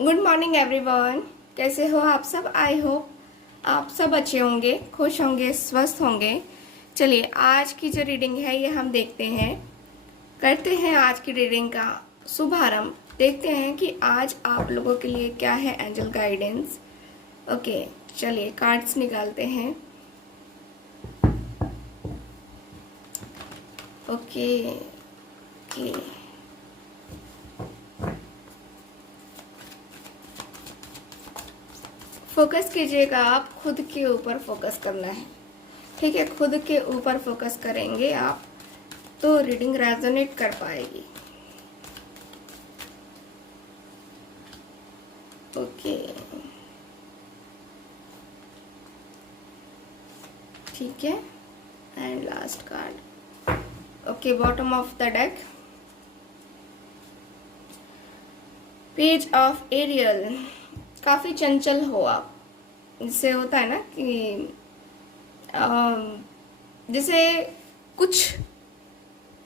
Good morning everyone. कैसे हो आप सब? आई होप आप सब अच्छे होंगे, खुश होंगे, स्वस्थ होंगे। चलिए आज की जो रीडिंग है ये हम देखते हैं, करते हैं आज की रीडिंग का शुभारंभ। देखते हैं कि आज आप लोगों के लिए क्या है एंजल गाइडेंस। ओके, चलिए कार्ड्स निकालते हैं। ओके ओके, फोकस कीजिएगा, आप खुद के ऊपर फोकस करना है। ठीक है, खुद के ऊपर फोकस करेंगे आप तो रीडिंग रेजोनेट कर पाएगी। ओके ठीक है, and last card. Okay, bottom of the deck, page of Ariel. काफ़ी चंचल हो आप, जिससे होता है ना कि जैसे कुछ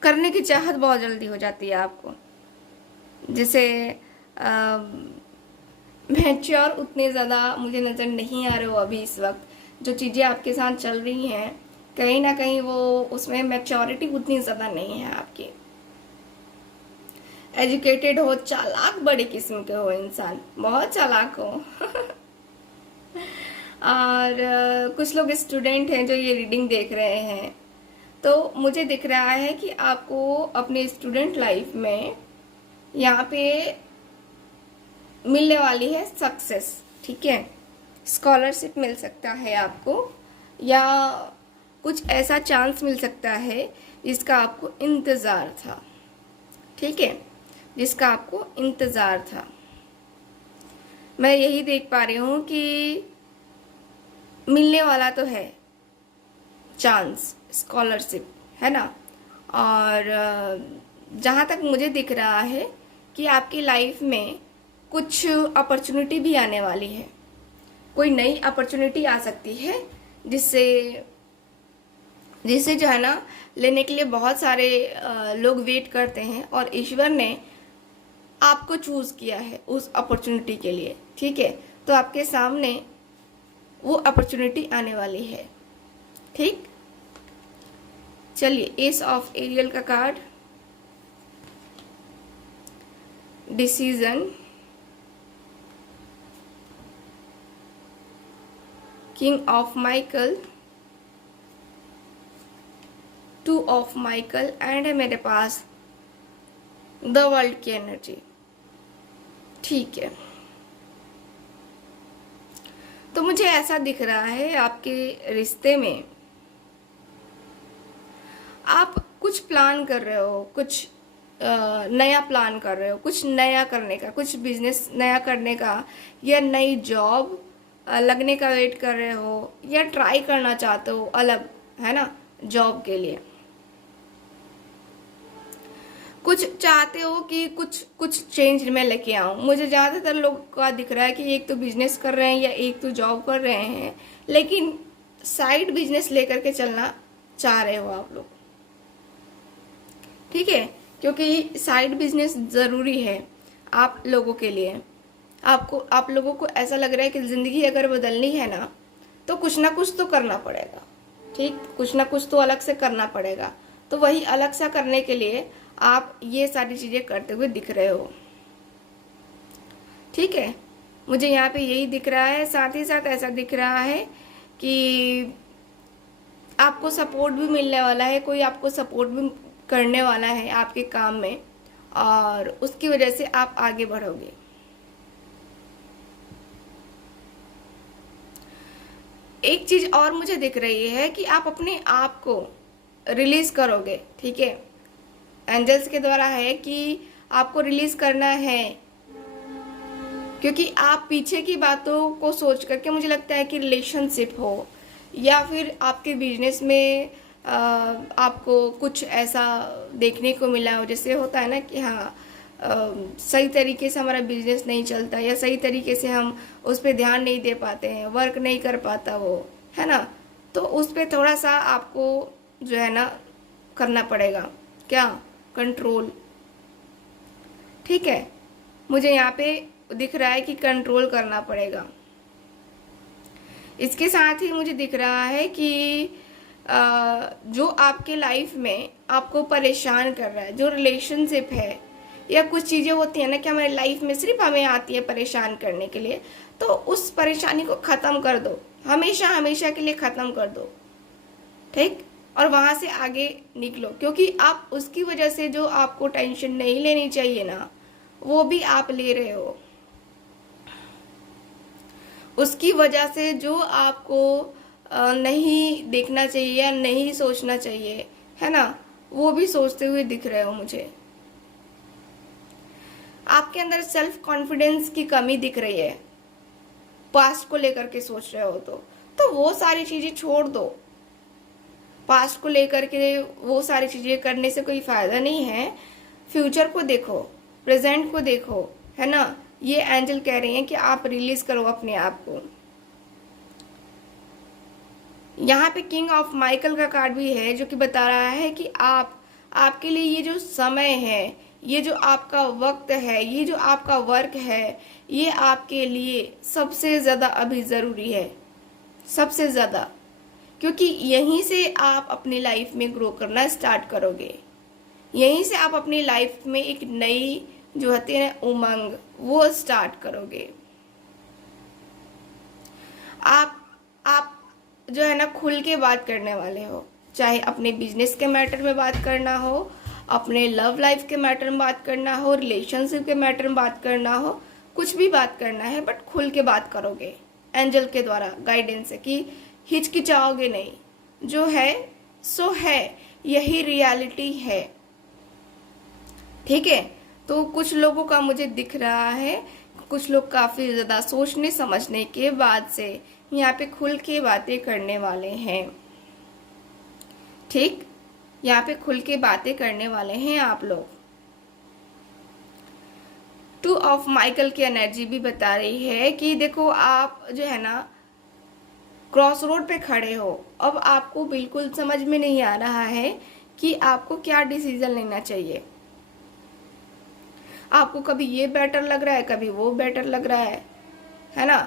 करने की चाहत बहुत जल्दी हो जाती है आपको। जैसे मैच्योर उतने ज़्यादा मुझे नज़र नहीं आ रहे हो अभी इस वक्त। जो चीज़ें आपके साथ चल रही हैं कहीं ना कहीं वो उसमें मैच्योरिटी उतनी ज़्यादा नहीं है आपकी। एजुकेटेड हो, चालाक बड़ी किस्म के हो, इंसान बहुत चालाक हो। और कुछ लोग स्टूडेंट हैं जो ये रीडिंग देख रहे हैं, तो मुझे दिख रहा है कि आपको अपने स्टूडेंट लाइफ में यहाँ पे मिलने वाली है सक्सेस। ठीक है, स्कॉलरशिप मिल सकता है आपको, या कुछ ऐसा चांस मिल सकता है जिसका आपको इंतज़ार था। ठीक है, जिसका आपको इंतज़ार था। मैं यही देख पा रही हूँ कि मिलने वाला तो है चांस, स्कॉलरशिप, है ना। और जहाँ तक मुझे दिख रहा है कि आपकी लाइफ में कुछ अपॉर्चुनिटी भी आने वाली है। कोई नई अपॉर्चुनिटी आ सकती है जिससे जिससे जो है ना लेने के लिए बहुत सारे लोग वेट करते हैं, और ईश्वर ने आपको चूज किया है उस अपॉर्चुनिटी के लिए। ठीक है, तो आपके सामने वो अपॉर्चुनिटी आने वाली है। ठीक, चलिए एस ऑफ एरियल का card, decision, king of Michael, two of Michael, and है मेरे पास द वर्ल्ड की एनर्जी। ठीक है, तो मुझे ऐसा दिख रहा है आपके रिश्ते में आप कुछ प्लान कर रहे हो, कुछ नया प्लान कर रहे हो, कुछ नया करने का, कुछ बिजनेस नया करने का, या नई जॉब लगने का वेट कर रहे हो, या ट्राई करना चाहते हो अलग, है ना, जॉब के लिए। कुछ चाहते हो कि कुछ कुछ चेंज में लेके आऊं। मुझे ज़्यादातर लोग का दिख रहा है कि एक तो बिजनेस कर रहे हैं या एक तो जॉब कर रहे हैं, लेकिन साइड बिजनेस लेकर के चलना चाह रहे हो आप लोग। ठीक है, क्योंकि साइड बिजनेस ज़रूरी है आप लोगों के लिए। आप लोगों को ऐसा लग रहा है कि ज़िंदगी अगर बदलनी है तो कुछ ना कुछ तो करना पड़ेगा। ठीक, कुछ ना कुछ तो अलग से करना पड़ेगा। तो वही अलग सा करने के लिए आप ये सारी चीज़ें करते हुए दिख रहे हो। ठीक है, मुझे यहाँ पे यही दिख रहा है। साथ ही साथ ऐसा दिख रहा है कि आपको सपोर्ट भी मिलने वाला है, कोई आपको सपोर्ट भी करने वाला है आपके काम में, और उसकी वजह से आप आगे बढ़ोगे। एक चीज और मुझे दिख रही है कि आप अपने आप को रिलीज करोगे। ठीक है, एंजल्स के द्वारा है कि आपको रिलीज करना है, क्योंकि आप पीछे की बातों को सोच करके, मुझे लगता है कि रिलेशनशिप हो या फिर आपके बिजनेस में आपको कुछ ऐसा देखने को मिला हो, जैसे होता है ना कि हाँ सही तरीके से हमारा बिजनेस नहीं चलता, या सही तरीके से हम उस पर ध्यान नहीं दे पाते हैं, वर्क नहीं कर पाता वो, है ना। तो उस पर थोड़ा सा आपको जो है ना करना पड़ेगा, क्या, कंट्रोल। ठीक है, मुझे यहाँ पे दिख रहा है कि कंट्रोल करना पड़ेगा। इसके साथ ही मुझे दिख रहा है कि जो आपके लाइफ में आपको परेशान कर रहा है, जो रिलेशनशिप है या कुछ चीज़ें होती हैं ना कि हमारे लाइफ में सिर्फ हमें आती है परेशान करने के लिए, तो उस परेशानी को ख़त्म कर दो, हमेशा हमेशा के लिए ख़त्म कर दो, ठीक। और वहाँ से आगे निकलो, क्योंकि आप उसकी वजह से जो आपको टेंशन नहीं लेनी चाहिए ना, वो भी आप ले रहे हो। उसकी वजह से जो आपको नहीं देखना चाहिए या नहीं सोचना चाहिए, है ना, वो भी सोचते हुए दिख रहे हो मुझे। आपके अंदर सेल्फ कॉन्फिडेंस की कमी दिख रही है, पास्ट को लेकर के सोच रहे हो तो वो सारी चीज़ें छोड़ दो। पास्ट को लेकर के वो सारी चीज़ें करने से कोई फ़ायदा नहीं है। फ्यूचर को देखो, प्रेजेंट को देखो, है ना। ये एंजल कह रहे हैं कि आप रिलीज करो अपने आप को। यहाँ पे किंग ऑफ माइकल का कार्ड भी है, जो कि बता रहा है कि आपके लिए ये जो समय है, ये जो आपका वक्त है, ये जो आपका वर्क है, ये आपके लिए सबसे ज़्यादा अभी ज़रूरी है, सबसे ज़्यादा, क्योंकि यहीं से आप अपनी लाइफ में ग्रो करना स्टार्ट करोगे। यहीं से आप अपनी लाइफ में एक नई जो होती है ना उमंग, वो स्टार्ट करोगे। आप जो है ना खुल के बात करने वाले हो, चाहे अपने बिजनेस के मैटर में बात करना हो, अपने लव लाइफ के मैटर में बात करना हो, रिलेशनशिप के मैटर में बात करना हो, कुछ भी बात करना है, बट खुल के बात करोगे एंजल के द्वारा गाइडेंस है कि हिचकिचाओगे नहीं। जो है सो है, यही रियलिटी है, ठीक है। तो कुछ लोगों का मुझे दिख रहा है, कुछ लोग काफ़ी ज़्यादा सोचने समझने के बाद से यहाँ पे खुल के बातें करने वाले हैं, ठीक। यहाँ पे खुल के बातें करने वाले हैं आप लोग। टू ऑफ माइकल की एनर्जी भी बता रही है कि देखो आप जो है ना क्रॉस रोड पे खड़े हो। अब आपको बिल्कुल समझ में नहीं आ रहा है कि आपको क्या डिसीजन लेना चाहिए। आपको कभी ये बेटर लग रहा है, कभी वो बेटर लग रहा है ना।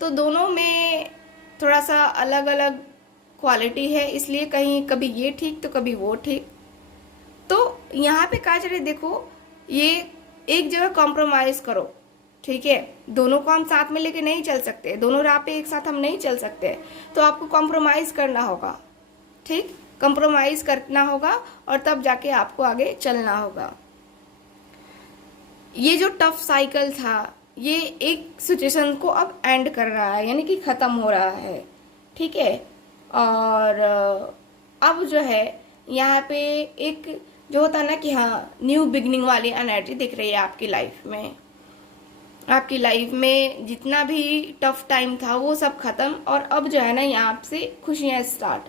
तो दोनों में थोड़ा सा अलग अलग क्वालिटी है, इसलिए कहीं कभी ये ठीक तो कभी वो ठीक। तो यहाँ पे कहा चले, देखो ये एक जगह कॉम्प्रोमाइज करो, ठीक है। दोनों को हम साथ में लेके नहीं चल सकते, दोनों राह पे एक साथ हम नहीं चल सकते, तो आपको कॉम्प्रोमाइज करना होगा, ठीक। कॉम्प्रोमाइज करना होगा और तब जाके आपको आगे चलना होगा। ये जो टफ साइकिल था, ये एक सिचुएशन को अब एंड कर रहा है, यानी कि ख़त्म हो रहा है, ठीक है। और अब जो है यहाँ पे एक जो होता है ना कि हाँ न्यू बिगनिंग वाली एनर्जी दिख रही है आपकी लाइफ में। आपकी लाइफ में जितना भी टफ टाइम था वो सब ख़त्म, और अब जो है ना यहाँ से खुशियाँ स्टार्ट,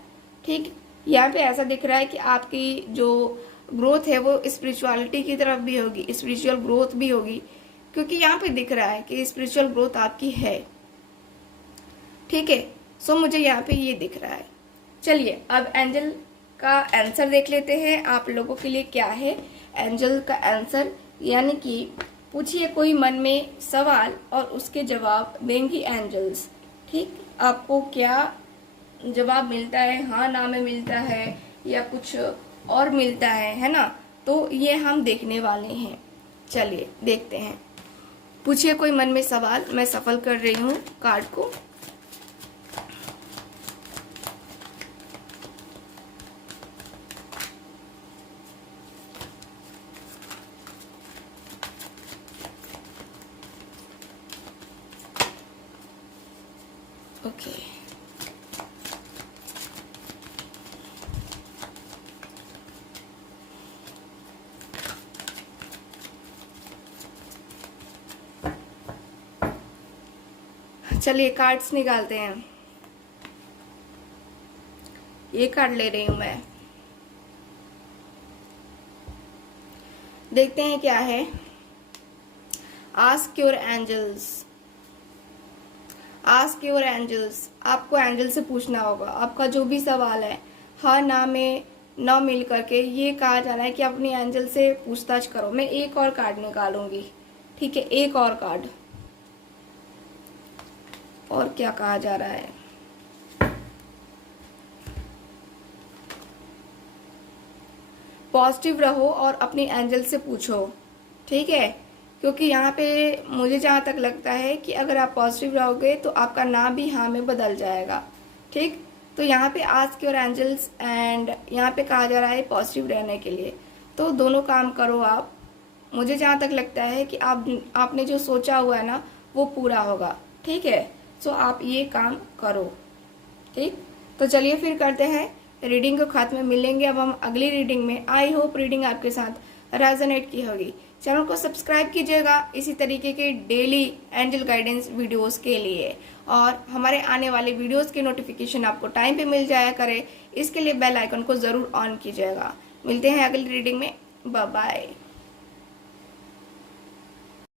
ठीक। यहाँ पे ऐसा दिख रहा है कि आपकी जो ग्रोथ है वो स्पिरिचुअलिटी की तरफ भी होगी, स्पिरिचुअल ग्रोथ भी होगी, क्योंकि यहाँ पे दिख रहा है कि स्पिरिचुअल ग्रोथ आपकी है, ठीक है। सो मुझे यहाँ पे ये दिख रहा है। चलिए अब एंजल का आंसर देख लेते हैं आप लोगों के लिए क्या है एंजल का आंसर। यानी कि पूछिए कोई मन में सवाल और उसके जवाब देंगी एंजल्स, ठीक। आपको क्या जवाब मिलता है, हाँ ना में मिलता है या कुछ और मिलता है ना, तो ये हम देखने वाले हैं। चलिए देखते हैं। पूछिए कोई मन में सवाल। मैं सफल कर रही हूँ कार्ड को। ओके चलिए कार्ड्स निकालते हैं। ये कार्ड ले रही हूं मैं, देखते हैं क्या है। Ask your angels, ask your angels. आपको एंजल से पूछना होगा आपका जो भी सवाल है, हाँ ना में ना मिल करके ये कहा जाना है कि अपनी एंजल से पूछताछ करो। मैं एक और कार्ड निकालूंगी, ठीक है, एक और कार्ड। और क्या कहा जा रहा है। पॉजिटिव रहो और अपनी एंजल से पूछो, ठीक है, क्योंकि यहाँ पे मुझे जहाँ तक लगता है कि अगर आप पॉजिटिव रहोगे तो आपका नाम भी हाँ में बदल जाएगा। ठीक, तो यहाँ पे आस्क योर एंजल्स एंड यहाँ पे कहा जा रहा है पॉजिटिव रहने के लिए, तो दोनों काम करो आप। मुझे जहाँ तक लगता है कि आपने जो सोचा हुआ है ना वो पूरा होगा। ठीक है, सो आप ये काम करो। ठीक, तो चलिए फिर करते हैं रीडिंग को खात्मे, मिलेंगे अब हम अगली रीडिंग में। आई होप रीडिंग आपके साथ रेजोनेट की होगी। चैनल को सब्सक्राइब कीजिएगा इसी तरीके के डेली एंजल गाइडेंस वीडियोस के लिए, और हमारे आने वाले वीडियोस के नोटिफिकेशन आपको टाइम पे मिल जाया करे, इसके लिए बेल आइकन को ज़रूर ऑन कीजिएगा। मिलते हैं अगली रीडिंग में, बाय बाय।